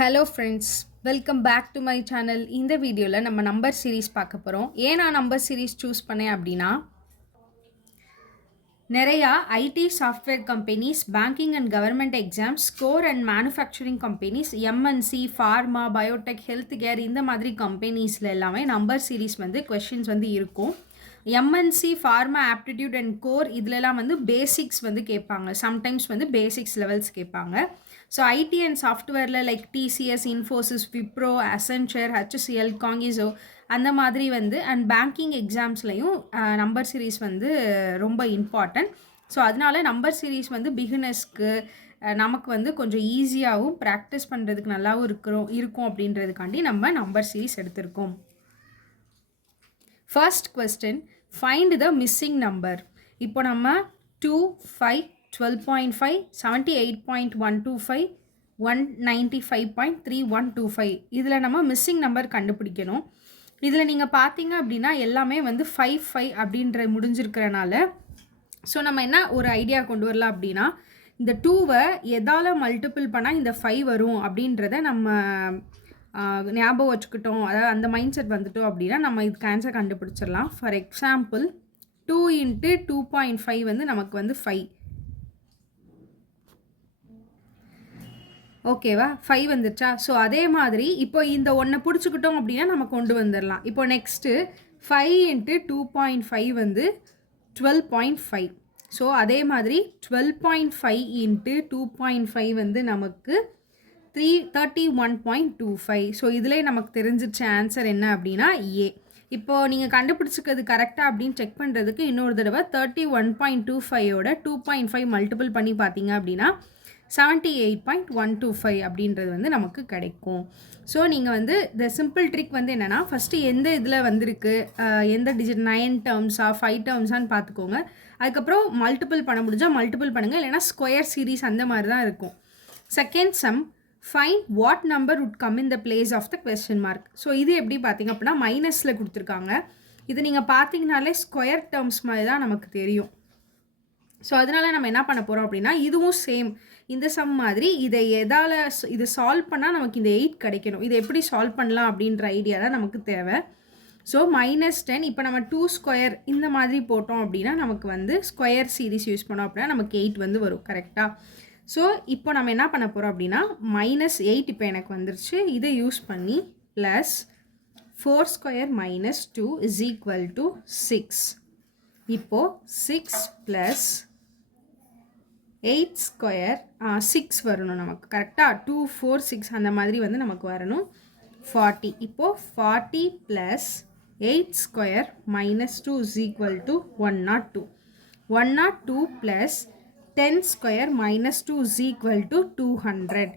Hello friends, welcome back to my channel. இந்த வீடியோவில் நம்ம நம்பர் சீரீஸ் பார்க்க போகிறோம். ஏன் நான் நம்பர் சீரீஸ் சூஸ் பண்ணேன் அப்படின்னா, நிறையா ID software companies, banking and government exams, score and manufacturing companies, MNC, pharma, Biotech, health care இந்த மாதிரி கம்பெனிஸில் எல்லாமே நம்பர் சீரீஸ் வந்து கொஷின்ஸ் வந்து இருக்கும். MNC, pharma, aptitude and core இதிலெல்லாம் வந்து பேசிக்ஸ் வந்து கேட்பாங்க. சம்டைம்ஸ் வந்து பேசிக்ஸ் லெவல்ஸ் கேட்பாங்க. ஸோ ஐடி அண்ட் சாஃப்ட்வேரில் like TCS, Infosys, Wipro, Accenture, HCL, காங்கிஸோ அந்த மாதிரி வந்து அண்ட் பேங்கிங் எக்ஸாம்ஸ்லையும் நம்பர் சீரீஸ் வந்து ரொம்ப இம்பார்ட்டன்ட். ஸோ அதனால நம்பர் சீரீஸ் வந்து பிகினர்ஸ்க்கு நமக்கு வந்து கொஞ்சம் ஈஸியாகவும் ப்ராக்டிஸ் பண்ணுறதுக்கு நல்லாவும் இருக்கும் அப்படின்றதுக்காண்டி நம்ம நம்பர் சீரீஸ் எடுத்திருக்கோம். First question, find the missing number. இப்போ நம்ம 2, 5, 12.5, 78.125, 195.3125 இதில் நம்ம மிஸ்ஸிங் நம்பர் கண்டுபிடிக்கணும். இதில் நீங்கள் பார்த்தீங்க அப்படின்னா எல்லாமே வந்து 5 அப்படின்ற முடிஞ்சிருக்கிறனால ஸோ நம்ம என்ன ஒரு ஐடியா கொண்டு வரலாம் அப்படின்னா, இந்த 2வை எதால் மல்டிபிள் பண்ணால் இந்த 5 வரும் அப்படின்றத நம்ம ஞாபகம் வச்சுக்கிட்டோம். அதாவது அந்த மைண்ட் செட் வந்துட்டோம் அப்படின்னா நம்ம இதுக்கு ஆன்சர் கண்டுபிடிச்சிடலாம். ஃபார் எக்ஸாம்பிள் 2 × 2.5 வந்து நமக்கு வந்து 5. ஓகேவா, 5 வந்துச்சா? ஸோ அதே மாதிரி இப்போ இந்த ஒன்றை பிடிச்சிக்கிட்டோம் அப்படின்னா நம்ம கொண்டு வந்துடலாம். இப்போ நெக்ஸ்ட்டு 5 × 2.5 வந்து 12.5. ஸோ அதே மாதிரி 12.5 × 2.5 வந்து நமக்கு 31.25. ஸோ இதிலே நமக்கு தெரிஞ்சிச்சு ஆன்சர் என்ன அப்படின்னா ஏ. இப்போது நீங்கள் கண்டுபிடிச்சிக்கிறது கரெக்டாக அப்படின்னு செக் பண்ணுறதுக்கு இன்னொரு தடவை 31.25ஓட 2.5 மல்டிபிள் பண்ணி பார்த்தீங்க அப்படின்னா 78.125 அப்படின்றது வந்து நமக்கு கிடைக்கும். ஸோ நீங்கள் வந்து இந்த சிம்பிள் ட்ரிக் வந்து என்னென்னா, ஃபஸ்ட்டு எந்த இதில் வந்திருக்கு, எந்த டிஜிட் 9 டேர்ம்ஸா 5 டேர்ம்ஸான்னு பார்த்துக்கோங்க. அதுக்கப்புறம் மல்டிபிள் பண்ண முடிஞ்சால் மல்டிபிள் பண்ணுங்கள், இல்லைனா ஸ்கொயர் சீரீஸ் அந்த மாதிரி தான் இருக்கும். Second sum, find what number would come in the place of the question mark. So இது எப்படி பார்த்தீங்க அப்படின்னா மைனஸில் கொடுத்துருக்காங்க. இது நீங்கள் பார்த்தீங்கனாலே ஸ்கொயர் டேர்ம்ஸ் மாதிரி தான் நமக்கு தெரியும். ஸோ அதனால் நம்ம என்ன பண்ண போகிறோம் அப்படின்னா, இதுவும் சேம் இந்த சம் மாதிரி இதை எதால் இது சால்வ் பண்ணால் நமக்கு இந்த 8 கிடைக்கணும். இதை எப்படி சால்வ் பண்ணலாம் அப்படின்ற ஐடியா தான் நமக்கு தேவை. ஸோ -10 இப்போ நம்ம 2 ஸ்கொயர் இந்த மாதிரி போட்டோம் அப்படின்னா நமக்கு வந்து ஸ்கொயர் சீரீஸ் யூஸ் பண்ணோம் அப்படின்னா நமக்கு 8 வந்து வரும். கரெக்டாக? ஸோ இப்போ நம்ம என்ன பண்ண போகிறோம் அப்படின்னா -8 இப்போ எனக்கு வந்துருச்சு. இதை யூஸ் பண்ணி ப்ளஸ் 4 ஸ்கொயர் -2 = 6. இப்போது 6 + 8 ஸ்கொயர் 6 வரணும் நமக்கு. கரெக்டாக? 2, 4, 6 அந்த மாதிரி வந்து நமக்கு வரணும். 40. இப்போது 40 + 8 ஸ்கொயர் -2 = 102. 102 + 10 ஸ்கொயர் -2 = 200.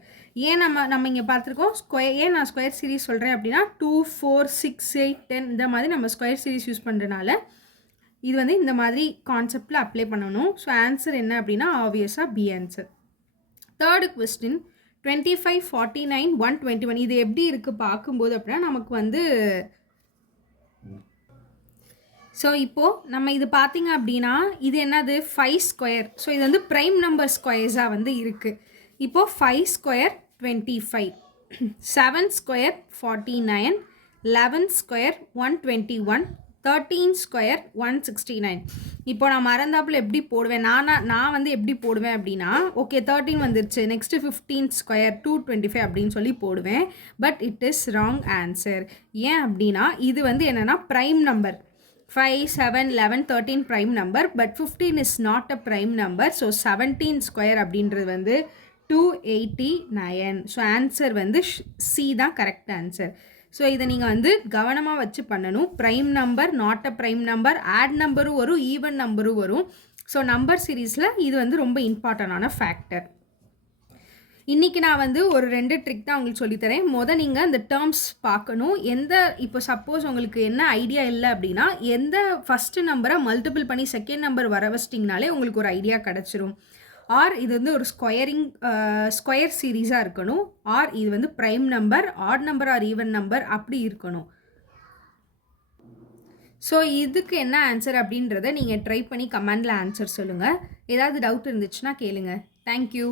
ஏன் நம்ம இங்கே பார்த்துருக்கோம் ஸ்கொயர். ஏன் நான் ஸ்கொயர் சீரீஸ் சொல்கிறேன் அப்படின்னா 2, 4, 6, 8, 10 இந்த மாதிரி நம்ம ஸ்கொயர் சீரீஸ் யூஸ் பண்ணுறதுனால இது வந்து இந்த மாதிரி கான்செப்டில் அப்ளை பண்ணணும். ஸோ ஆன்சர் என்ன அப்படின்னா ஆப்வியஸாக பி ஆன்சர். தேர்டு கொஸ்டின், 25, 49, 121 இது எப்படி இருக்குது பார்க்கும்போது அப்படின்னா நமக்கு வந்து ஸோ இப்போது நம்ம இது பார்த்திங்க அப்படின்னா இது என்னது 5 ஸ்கொயர். ஸோ இது வந்து ப்ரைம் நம்பர் ஸ்கொயர்ஸாக வந்து இருக்குது. இப்போது 5 ஸ்கொயர் 25, 7 ஸ்கொயர் 49, 11 ஸ்கொயர் 121, 13 ஸ்கொயர் 169. இப்போ நான் மறந்தாப்பில் எப்படி போடுவேன், நான் வந்து எப்படி போடுவேன் அப்படின்னா, ஓகே 13 வந்துருச்சு, நெக்ஸ்ட்டு 15 ஸ்கொயர் 225 அப்படின்னு சொல்லி போடுவேன். But it is wrong answer. ஏன் அப்படின்னா இது வந்து என்னென்னா prime number. 5, 7, 11, 13 prime number, but 15 is not a prime number. So 17 square அப்படின்றது வந்து 289. ஸோ ஆன்சர் வந்து சி தான் கரெக்ட் ஆன்சர். ஸோ இதை நீங்கள் வந்து கவனமாக வச்சு பண்ணணும். Prime number, not a prime number, odd நம்பரும் வரும், ஈவன் நம்பரும் வரும். ஸோ நம்பர் சீரீஸில் இது வந்து ரொம்ப இம்பார்ட்டண்டான ஃபேக்டர். இன்றைக்கி நான் வந்து ஒரு 2 ட்ரிக் தான் உங்களுக்கு சொல்லித்தரேன். நீங்கள் அந்த டேர்ம்ஸ் பார்க்கணும். இப்போ சப்போஸ் உங்களுக்கு என்ன ஐடியா இல்லை அப்படின்னா எந்த ஃபஸ்ட்டு நம்பரை மல்டிபிள் பண்ணி செகண்ட் நம்பர் வர வச்சிட்டிங்கனாலே உங்களுக்கு ஒரு ஐடியா கிடச்சிரும். ஆர் இது வந்து ஒரு ஸ்கொயர் சீரீஸாக இருக்கணும், ஆர் இது வந்து prime number, add number R even number அப்படி இருக்கணும். ஸோ இதுக்கு என்ன ஆன்சர் அப்படின்றத நீங்கள் ட்ரை பண்ணி கமெண்டில் ஆன்சர் சொல்லுங்கள். ஏதாவது டவுட் இருந்துச்சுன்னா கேளுங்க. தேங்க்யூ.